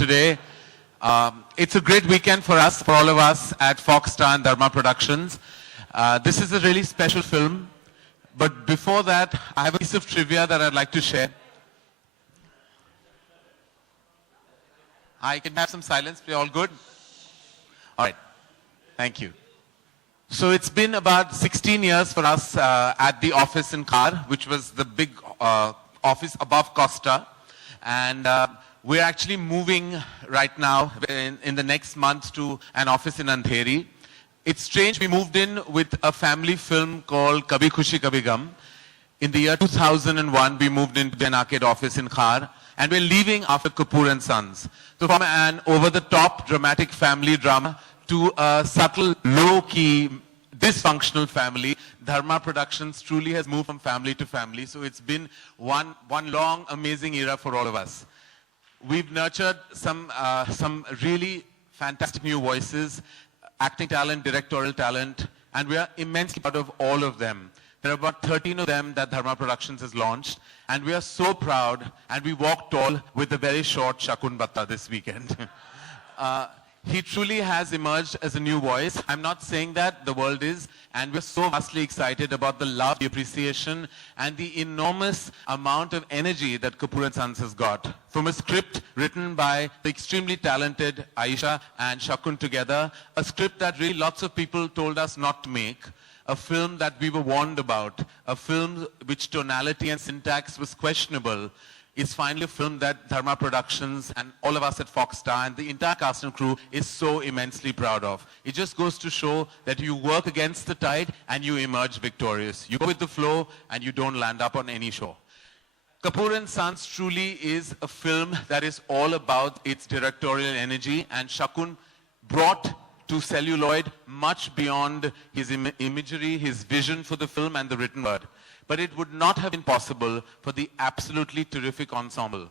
today. It's a great weekend for us, for all of us at Foxstar and Dharma Productions. This is a really special film. But before that, I have a piece of trivia that I'd like to share. I can have some silence. We're all good? All right. Thank you. So it's been about 16 years for us at the office in Khar, which was the big office above Costa. And we're actually moving right now in the next month to an office in Andheri. It's strange, we moved in with a family film called Kabhi Khushi Kabhi Gum. In the year 2001, we moved into an arcade office in Khar, and we're leaving after Kapoor and Sons. So from an over-the-top dramatic family drama to a subtle, low-key, dysfunctional family, Dharma Productions truly has moved from family to family. So it's been one long, amazing era for all of us. We've nurtured some really fantastic new voices, acting talent, directorial talent, and we are immensely proud of all of them. There are about 13 of them that Dharma Productions has launched, and we are so proud, and we walked tall with a very short Shakun Batta this weekend. He truly has emerged as a new voice. I'm not saying that, the world is, and we're so vastly excited about the love, the appreciation, and the enormous amount of energy that Kapoor and Sons has got. From a script written by the extremely talented Aisha and Shakun together, a script that really lots of people told us not to make, a film that we were warned about, a film which tonality and syntax was questionable. It's finally a film that Dharma Productions and all of us at Foxstar and the entire cast and crew is so immensely proud of. It just goes to show that you work against the tide and you emerge victorious. You go with the flow and you don't land up on any shore. Kapoor and Sons truly is a film that is all about its directorial energy, and Shakun brought to celluloid much beyond his imagery, his vision for the film and the written word. But it would not have been possible for the absolutely terrific ensemble.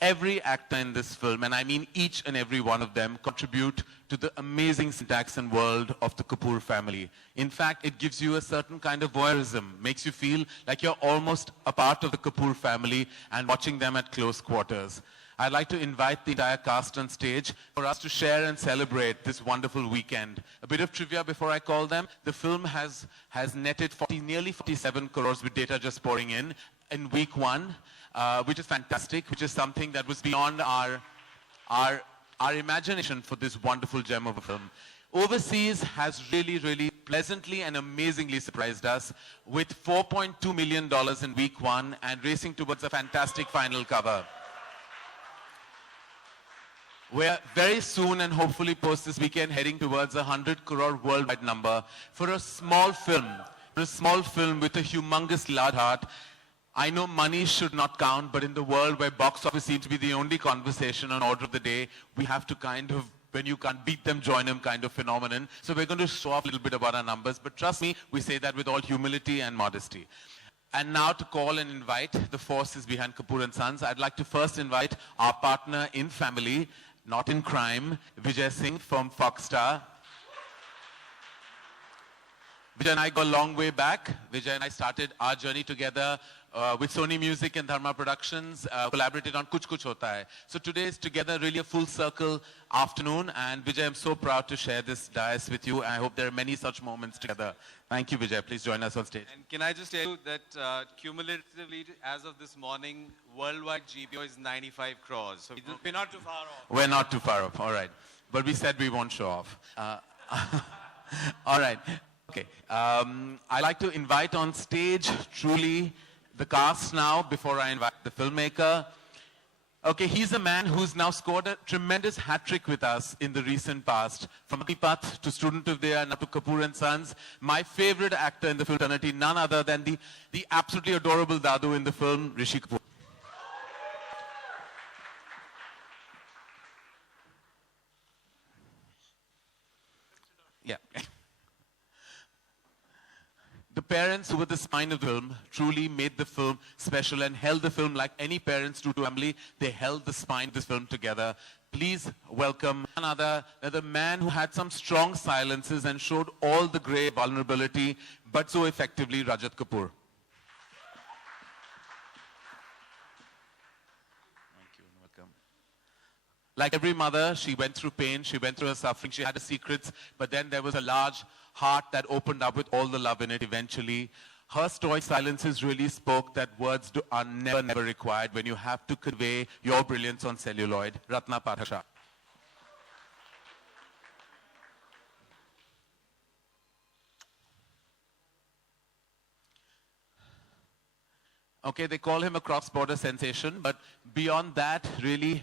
Every actor in this film, and I mean each and every one of them, contribute to the amazing syntax and world of the Kapoor family. In fact, it gives you a certain kind of voyeurism, makes you feel like you're almost a part of the Kapoor family and watching them at close quarters. I'd like to invite the entire cast on stage for us to share and celebrate this wonderful weekend. A bit of trivia before I call them. The film has netted nearly 47 crores with data just pouring in week one, which is fantastic, which is something that was beyond our imagination for this wonderful gem of a film. Overseas has really pleasantly and amazingly surprised us with $4.2 million in week one and racing towards a fantastic final cover. We're very soon and hopefully post this weekend heading towards a 100 crore worldwide number for a small film with a humongous large heart. I know money should not count, but in the world where box office seems to be the only conversation on order of the day, we have to kind of, when you can't beat them, join them kind of phenomenon. So we're going to show off a little bit about our numbers, but trust me, we say that with all humility and modesty. And now to call and invite the forces behind Kapoor and Sons, I'd like to first invite our partner in family, not in crime, Vijay Singh from Foxstar. Vijay and I go a long way back. Vijay and I started our journey together with Sony Music and Dharma Productions, collaborated on Kuch Kuch Hota Hai. So today is together really a full circle afternoon, and Vijay, I'm so proud to share this dais with you. I hope there are many such moments together. Thank you, Vijay. Please join us on stage. And can I just tell you that cumulatively, as of this morning, worldwide GPO is 95 crores. So we're not too far off. We're not too far off, all right. But we said we won't show off. All right. Okay. I'd like to invite on stage truly the cast now before I invite the filmmaker. Okay, he's a man who's now scored a tremendous hat-trick with us in the recent past. From Agnipath to Student of the Year, now to Kapoor and Sons. My favorite actor in the film fraternity, none other than the absolutely adorable Dadu in the film, Rishi Kapoor. Yeah. The parents who were the spine of the film truly made the film special and held the film like any parents do to family. They held the spine of this film together. Please welcome none other than the man who had some strong silences and showed all the grey vulnerability, but so effectively, Rajat Kapoor. Thank you and welcome. Like every mother, she went through pain, she went through her suffering, she had her secrets, but then there was a large heart that opened up with all the love in it eventually. Her stoic silences really spoke that words are never required when you have to convey your brilliance on celluloid. Ratna Pathak. Okay, they call him a cross-border sensation, but beyond that, really,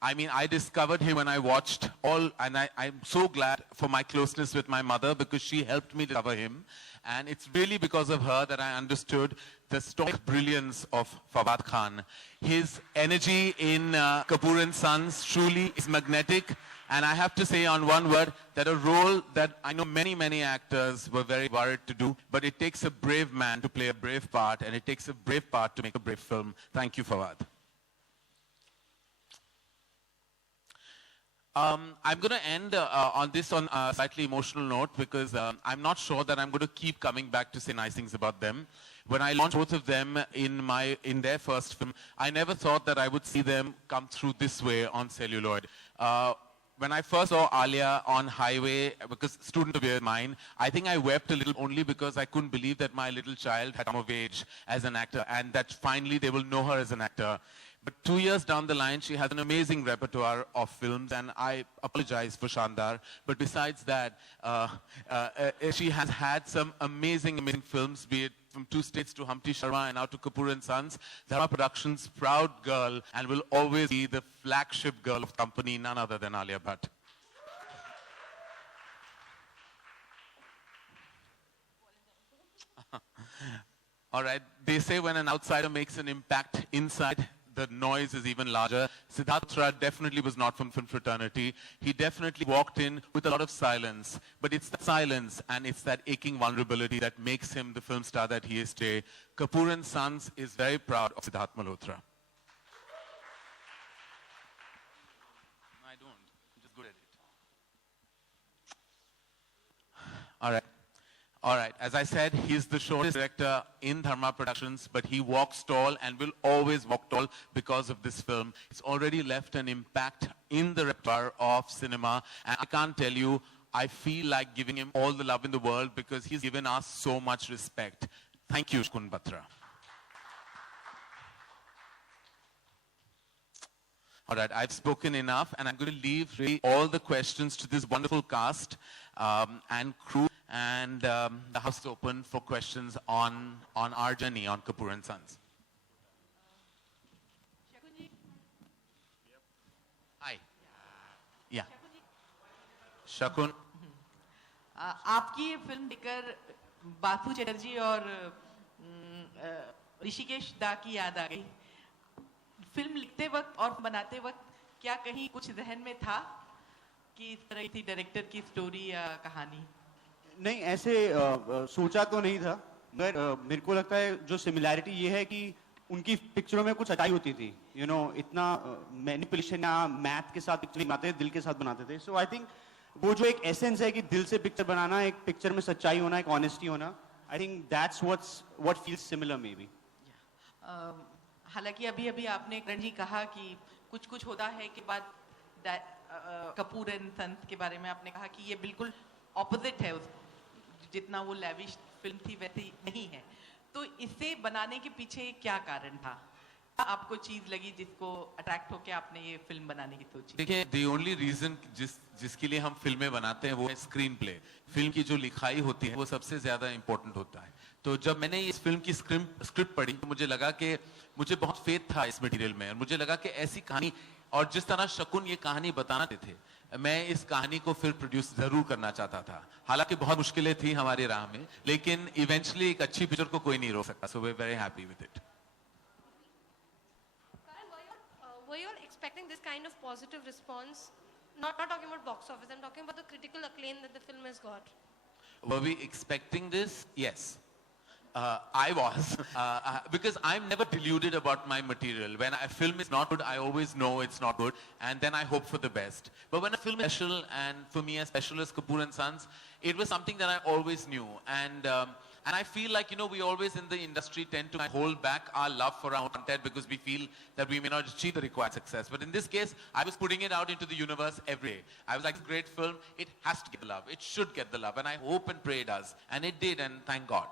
I mean, I discovered him when I watched all, and I'm so glad for my closeness with my mother because she helped me discover him. And it's really because of her that I understood the stoic brilliance of Fawad Khan. His energy in Kapoor and Sons truly is magnetic. And I have to say on one word that a role that I know many actors were very worried to do, but it takes a brave man to play a brave part, and it takes a brave part to make a brave film. Thank you, Fawad. I'm going to end on a slightly emotional note because I'm not sure that I'm going to keep coming back to say nice things about them. When I launched both of them in their first film, I never thought that I would see them come through this way on celluloid. When I first saw Alia on Highway, because student of mine, I think I wept a little only because I couldn't believe that my little child had come of age as an actor and that finally they will know her as an actor. But 2 years down the line, she has an amazing repertoire of films, and I apologize for Shandar. But besides that, she has had some amazing films, be it from Two States to Humpty Sharma and now to Kapoor and Sons. Dharma Productions' proud girl and will always be the flagship girl of the company, none other than Alia Bhatt. All right, they say when an outsider makes an impact inside, the noise is even larger. Siddharth Malhotra definitely was not from film fraternity. He definitely walked in with a lot of silence. But it's that silence and it's that aching vulnerability that makes him the film star that he is today. Kapoor and Sons is very proud of Siddharth Malhotra. I don't. I'm just good at it. All right. All right, as I said, he's the shortest director in Dharma Productions, but he walks tall and will always walk tall because of this film. It's already left an impact in the repertoire of cinema, and I can't tell you, I feel like giving him all the love in the world because he's given us so much respect. Thank you, Shkun Batra. All right, I've spoken enough, and I'm going to leave really all the questions to this wonderful cast and crew. And the house is open for questions on our journey on Kapoor and Sons. Hi. Yeah. Shakun. आपकी ये film देखकर बापू चटर्जी और ऋषिकेश दा की याद आ गई. Film लिखते वक्त और बनाते वक्त क्या कहीं कुछ जहन में था कि इस तरह थी डायरेक्टर की स्टोरी या कहानी? नहीं, ऐसे सोचा तो नहीं था, मगर मेरे को लगता है जो सिमिलैरिटी ये है कि उनकी पिक्चरों में कुछ सच्चाई होती थी. इतना मैनिपुलेशन या मैथ के साथ पिक्चर नहीं बनाते, दिल के साथ बनाते थे. सो आई थिंक वो जो एक एसेंस है कि दिल से पिक्चर बनाना, एक पिक्चर में सच्चाई होना, एक ऑनेस्टी होना, I think that's what feels similar may be. हालांकि अभी आपने करण जी कहा कि कुछ होता है के बाद कपूर एंड सन्स के बारे में आपने कहा कि ये बिल्कुल ऑपोजिट है, जितना वो लैविश फिल्म थी वैसे नहीं है. तो इसे बनाने के पीछे क्या कारण था? आपको चीज लगी जिसको अट्रैक्ट होकर आपने ये फिल्म बनाने की सोची? देखिए, the only reason जिसके लिए हम फिल्में बनाते हैं वो है स्क्रीन प्ले. फिल्म की जो लिखाई होती है वो सबसे ज्यादा इंपॉर्टेंट होता है. तो जब मैंने इस फिल्म की स्क्रिप्ट पढ़ी तो मुझे लगा कि मुझे बहुत फेथ था इस मटेरियल में, और मुझे लगा कि ऐसी कहानी, और जिस तरह शकुन ये कहानी बताते थे, मैं इस कहानी को फिर प्रोड्यूस जरूर करना चाहता था. हालांकि बहुत मुश्किलें थी हमारी राह में, लेकिन इवेंचुअली एक अच्छी पिक्चर को कोई नहीं रोक सकता. So we are very happy with it. Were you all expecting this kind of positive response? Not talking about box office, I'm talking about the critical acclaim that the film has got. Were we expecting this? Yes. I was. Because I'm never deluded about my material. When a film is not good, I always know it's not good, and then I hope for the best. But when a film is special, and for me as special as Kapoor and Sons, it was something that I always knew. And And I feel like, we always in the industry tend to hold back our love for our content because we feel that we may not achieve the required success. But in this case, I was putting it out into the universe every day. I was like, great film, it has to get the love. It should get the love. And I hope and pray it does. And it did, and thank God.